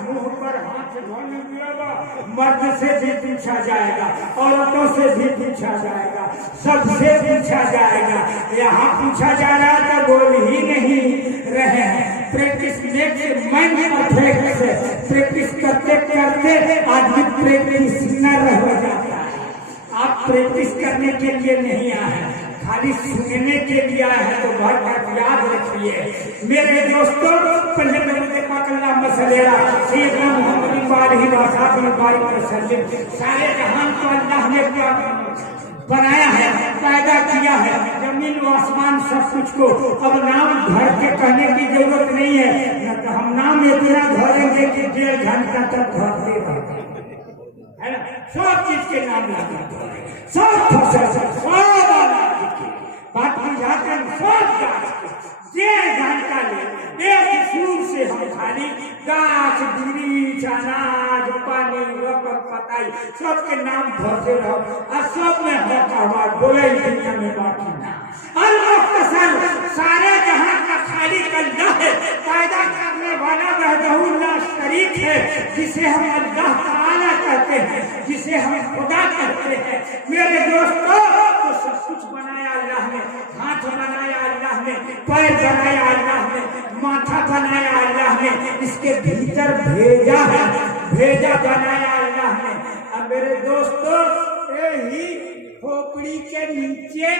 मुंह पर हाथ धोने दिएगा, मर्द से भी पूछा जाएगा, औरतों से भी पूछा जाएगा, सबसे पूछा जाएगा। यहाँ पूछा जा रहा तो बोल ही नहीं रहे हैं। प्रैक्टिस मेक्स मैन परफेक्ट से प्रैक्टिस करते करते आदमी प्रैक्टिशनर हो जाता है। आप प्रैक्टिस करने के लिए नहीं आए, खाली सुनने के लिए आए हैं, तो बहुत बात याद रखिए मेरे दोस्तों। पहले मेरे पाकल्ला मसलेरा सैयदना मोहम्मद वालिही वसल्लम, सारे जहान को अल्लाह ने बनाया है, पैदा किया है, जमीन व आसमान सब कुछ को। अब नाम भर के कहने की जरूरत नहीं है, न तो हम नाम इतना भरेंगे कि 1.5 घंटा तक भरते रहते है ना। सब चीज के नाम लगा, सब फसल सब बात बुझाते हैं, सब 1.5 घंटा ले, एक सूर से हम खाली गाछ वृक्ष अनाज पानी रकम पताई सबके नाम भरते रहो, और सब में हक बोले दुनिया में बाकी ना। सारे जहां का खाली अल्लाह है, पैदा करने वाला वहदहु ला शरीक है, जिसे हम अल्लाह ताला कहते हैं, जिसे हम खुदा कहते हैं। मेरे दोस्तों, तो सब कुछ बनाया अल्लाह ने, हाथ बनाया अल्लाह ने, पैर बनाया अल्लाह ने, माथा बनाया अल्लाह ने, इसके भीतर भेजा है, भेजा बनाया अल्लाह ने। अब मेरे दोस्तों, यही खोपड़ी के नीचे,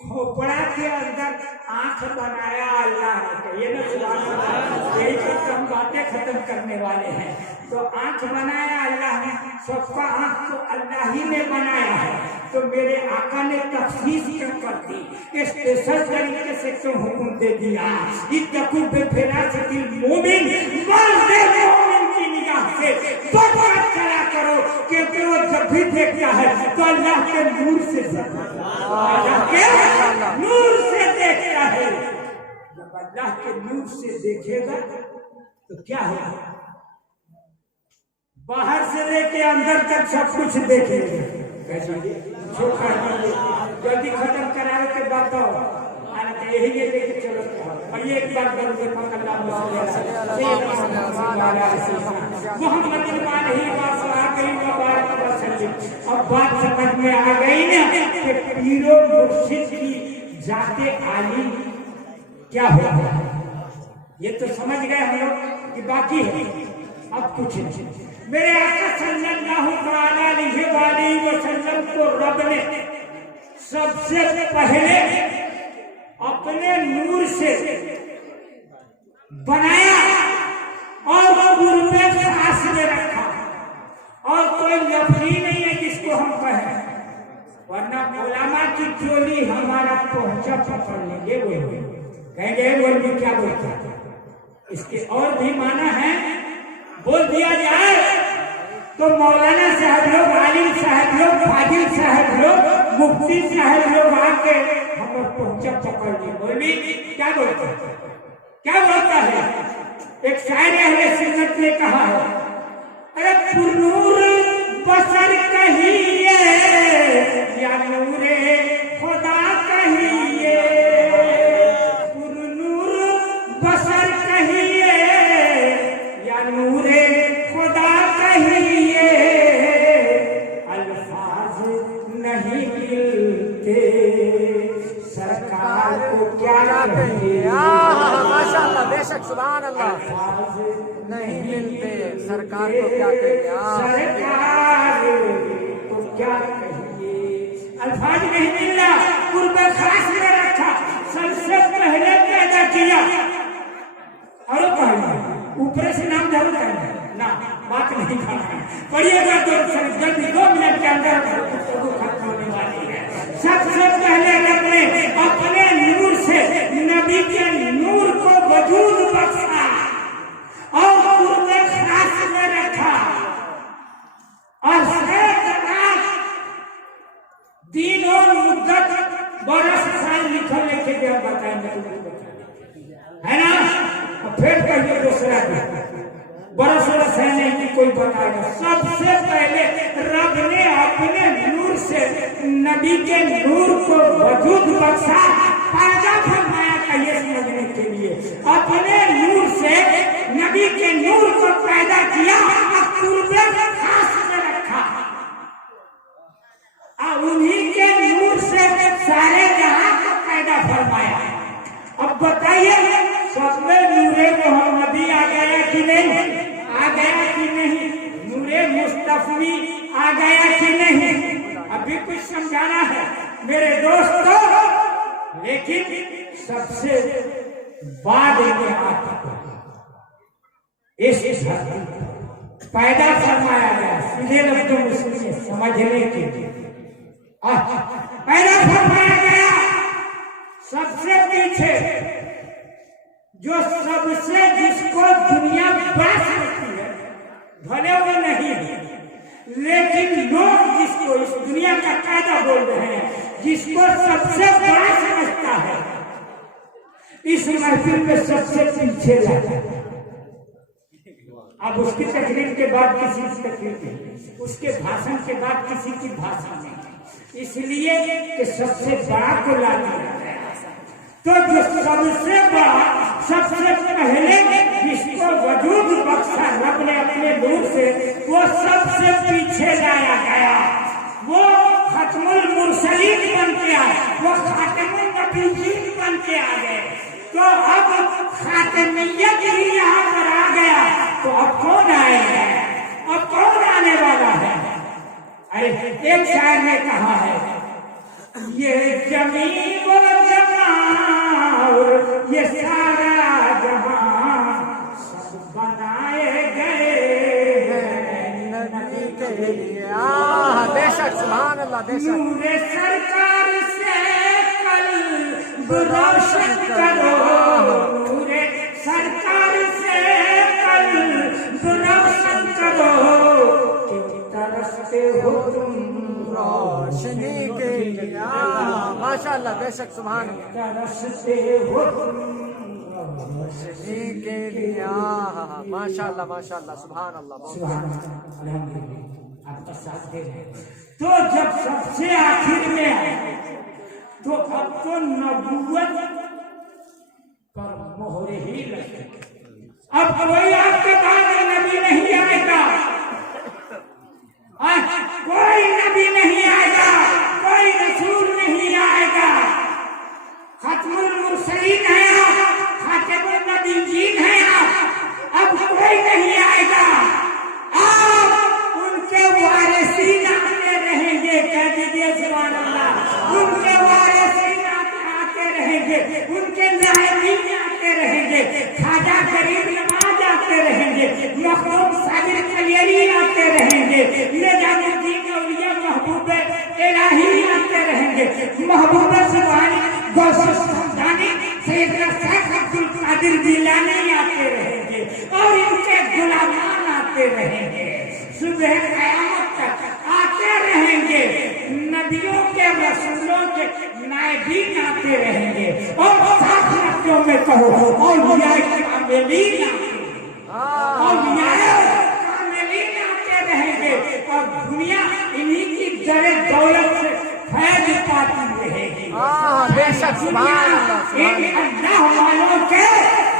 खोपड़ा के अंदर आंख बनाया अल्लाह ने। कहिए ना सुभान अल्लाह। यही तो हम बातें खत्म करने वाले हैं। तो आंख बनाया अल्लाह ने, सबका आंख तो अल्लाह ही ने बनाया है। तो मेरे आका ने तफसीस क्यों कर दी, स्पेशल तरीके से क्यों हुक्म दे दिया, इत्तक़ू बिफ़िरासतिल मोमिन, मर्द मोमिन की निगाह से बढ़कर चला करो, क्योंकि वो जब भी देखता है तो अल्लाह के नूर से नूर से देखता है। जब अल्लाह के नूर से देखेगा तो क्या होगा? बाहर से लेके अंदर तक सब कुछ देखेगा। जल्दी खत्म कराने के बाद तो यही लेके चलो। और ये एक बात करोगे अब बात समझ में आ गई ना कि पीरो मुर्शिद की जाते आली क्या होगा। ये तो समझ गए हम लोग कि बाकी है अब कुछ नहीं। मेरे आका सल्लल्लाहु अलैहि वसल्लम को रब ने सबसे पहले अपने नूर से बनाया और गुरबे खास में रखा। और कोई लफड़ी नहीं है जिसको हम कहें, वरना उलामा की चोली हमारा पहुंचा पकड़ लेंगे। वो कहेंगे बोल क्या बोलता है, इसके और भी माना है बोल दिया जाए तो मौलाना साहब लोग, आलिम साहब लोग, फाजिल साहब लोग, मुफ्ती साहब लोग आके हम लोग पहुंचा पकड़ लिए। बोली क्या बोलता है, क्या बोलता है? एक शायर अहले सुन्नत ने कहा है, अरे पुरनूर बसर कहिए या नूरे खुदा कहिए, पुरनूर बसर कहिए या नूरे खुदा कहिए, अल्फाज नहीं मिलते सरकार को क्या कहिए। माशाअल्लाह, बेशक, सुभान अल्लाह। नहीं मिलते सरकार को क्या कहिए, सरकार को क्या कहिए। अल्फाज नहीं मिला, कुर्बे खास में रखा, सबसे पहले पैदा किया। और कहिए ऊपर से नाम जरूर करना ना, बात नहीं करना। पढ़िएगा तो जल्दी 2 मिनट के अंदर खत्म होने वाली है। सबसे पहले अपने अपने नूर से नबी के नूर को वजूद बख्शा और कुर्बे खास में रखा। और दिन और मुद्दत बरस साल लिखो लेके जब बताएंगे है ना, फिर कहिए दूसरा बरस वरस है नहीं कि कोई बताएगा। सबसे पहले रब ने अपने नूर से नबी के नूर को वजूद बख्शा, पैदा फरमाया। कहिए समझने के लिए अपने नूर से नबी के नूर को पैदा किया और कुर्बे खास में रखा। और उन्हीं के नूर से सारे जहां को पैदा फरमाया। अब बताइए सब में नूरे मोहम्मदी आ गया कि नहीं, आ गया कि नहीं? नूरे मुस्तफी आ गया कि नहीं? अभी कुछ समझाना है मेरे दोस्तों, लेकिन सबसे बाद में आता इस धरती पैदा फरमाया गया। सीधे लफ्जों में सुनिए समझने के लिए, पैदा फरमाया गया। सबसे पीछे जो सबसे जिसको दुनिया बड़ा समझती है, भले वो नहीं है, लेकिन लोग जिसको इस दुनिया का कायदा बोल रहे हैं, जिसको सबसे बड़ा समझता है, इस महफिल में सबसे पीछे जाता है। अब उसकी तकरीर के बाद किसी की तकरीर नहीं, उसके भाषण के बाद किसी की भाषण नहीं, इसलिए कि सबसे बड़ा को ला दिया गया। तो जो सबसे बड़ा, सबसे पहले जिसको वजूद बख्शा रब ने अपने नूर से, वो सबसे पीछे लाया गया। वो खत्मुल मुरसलीन बन के आए, वो खातिमुन नबीयीन बन के आ गए। तो अब खातिमियत ही यहाँ पर आ गया, तो अब कौन आएगा? अब कौन आने वाला है? अरे एक शायर ने कहा है, ये जमीन वो जमार ये सारा जहां सब बनाए गए नबी के लिए। बेशक, सुभान अल्लाह, बेशक। नूरे सरकार से कल्ब रोशन करो, नूरे सरकार से कल्ब रोशन करो। तरसते हो तुम रोशनी के लिए माशाल्लाह बेशक सुभान तरसते हो तुम रोशनी के लिए माशाल्लाह माशाल्लाह सुभान अल्लाह सुभान अल्लाह अल्हम्दुलिल्लाह आपका साथ दे रहे हैं। तो जब सबसे आखिर में आए तो अब तो नबूवत पर मोहर ही लगे। अब कोई आपके बाद नबी नहीं आएगा, कोई नबी नहीं आएगा, कोई रसूल नहीं आएगा। खत्मुल मुरसलीन है आप, खातिमुन नबीयीन है आप। अब कोई नहीं आएगा, आप उनके वारिसीन आते रहेंगे। कह दीजिए सुभान अल्लाह। उनके वारिसीन आते रहेंगे, उनके नायबीन आते रहेंगे, खाजा गरीब नवाज आते रहेंगे, मखदूम साबिर कलियरी आते रहेंगे, निजामुद्दीन औलिया महबूब इलाही आते रहेंगे, महबूब सुभानी गौस समदानी सैयदना शेख अब्दुल कादिर जिलानी आते रहेंगे और इनके गुलामान आते रहेंगे। सुबह क़यामत तक आते रहेंगे। नबियों के रसूलों के नायबीन आते रहेंगे और साथ नबियों में कहो और कामिलीन आते रहेंगे और दुनिया इन्हीं की जरे दौलत से फैज पाती रहेगी। बेशक सुभान अल्लाह अल्लाह वालों के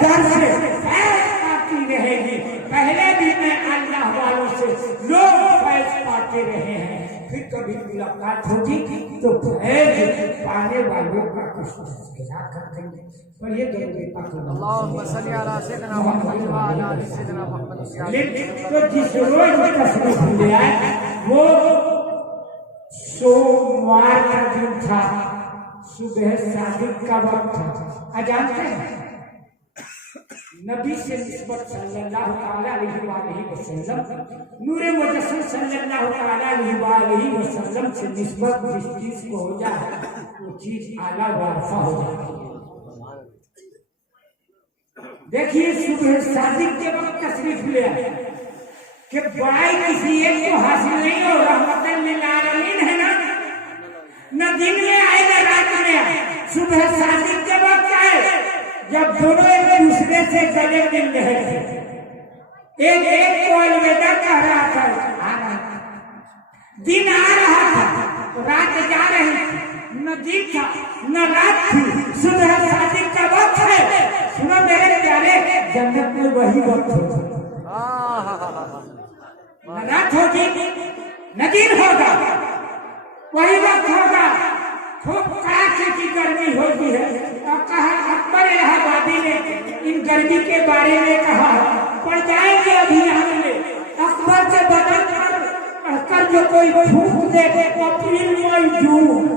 दर से फैज पाती रहेगी। पहले भी मैं अल्लाह वालों से लोग फैज पाते रहे हैं, फिर कभी मुलाकात होगी तो फैज पाने वालों का कुछ तज़किरा कर देंगे। पर ये अल्लाहुम्मा सल्ली अला सय्यिदिना मुहम्मद व अला आलि सय्यिदिना मुहम्मद। तो जिस रोज तशरीफ ले आए वो सोमवार का दिन था, सुबह सादिक का वक्त था। जानते हैं नबी से निस्बत सल्लल्लाहु अलैहि वसल्लम, नूरे मुजस्सम सल्लल्लाहु अलैहि वसल्लम से निस्बत जिस चीज को हो जाए वो चीज आला वारफा हो जाती है। देखिए सुबह सादिक के वक्त तशरीफ ले आए कि बड़ाई किसी एक को हासिल नहीं हो, रहमतन लिल आलमीन है ना, न दिन में आए न रात में आए। सुबह सादिक के वक्त आए जब दोनों एक दूसरे से गले मिल रहे थे, एक को अलविदा कह रहा था, दिन आ रहा था, रात जा रही थी, न दिन था न रात थी, सुबह सादिक का वक्त है। सुनो मेरे प्यारे, जन्नत में वही वक्त होगा, न रात होगी न दिन होगा, वही वक्त होगा। खूब कड़ाके की गर्मी होती है और कहा अकबर इलाहाबादी ने इन गर्मी के बारे में कहा पड़ जाएंगे अभियान में। अकबर से बदल कर जो कोई फूक दे अप्रैल मई जून,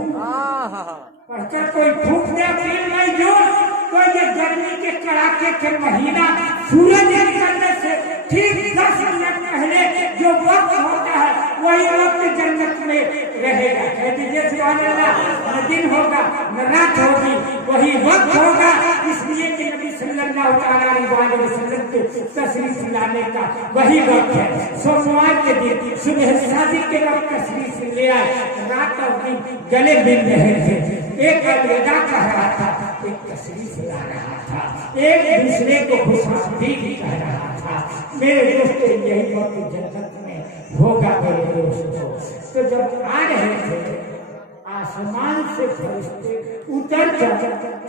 पढ़कर कोई फूक दे अप्रैल मई जून, तो ये गर्मी के कड़ाके के महीना सूरज निकलने से ठीक 10 मिनट पहले जो वक्त होता है वही वक्त जन्नत में रहेगा। कह दीजिए सुभान अल्लाह। न दिन होगा न रात होगी, वही वक्त होगा। इसलिए कि नबी सल्लल्लाहु अलैहि वसल्लम के तशरीफ लाने का वही वक्त है। सोमवार के दिन सुबह सादिक के वक्त तशरीफ ले आए, रात और दिन गले मिल रहे थे। एक अलविदा कह रहा था, एक तशरीफ ला रहा था, एक दूसरे को खुशामदीद कह रहा था। मेरे दोस्तों यही वक्त जन्नत में होगा मेरे दोस्तों। तो जब आ रहे थे आसमान से फरिश्ते उतर कर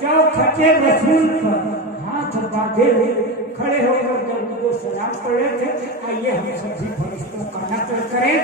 चौखटे रसूल पर हाथ बांधे खड़े होकर जब वो सलाम पढ़े थे। आइए हम सभी फरिश्तों का नकल करें।